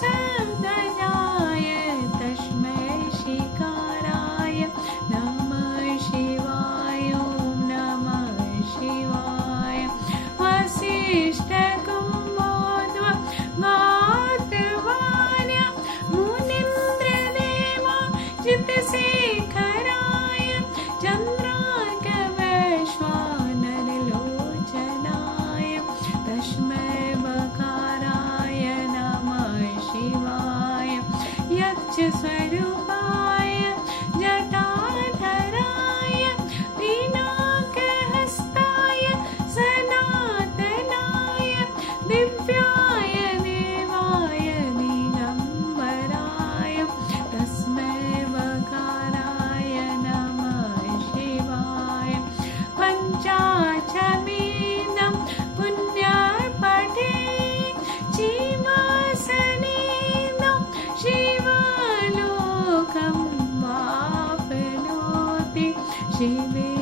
सदनाय तस्मै शिकाराय नमः शिवाय ॐ नमः शिवाय वसिष्ठकुम्भोद्भव गात्रवाण्य मुनीन्द्रदेवा चित्तशेखराय चन्द्रार्कवैश्वानरलोचनाय तस्मै बकाराय नमः शिवाय यक्षस्वरूपाय जटाधराय पिनाकहस्ताय सनातनाय दिव्याय देवाय दिगम्बराय तस्मै बकाराय नमः शिवाय पञ्चाक्षमेदं पुण्यपठे जीवासनेनं शिवलोकं वाप्नोति शिवे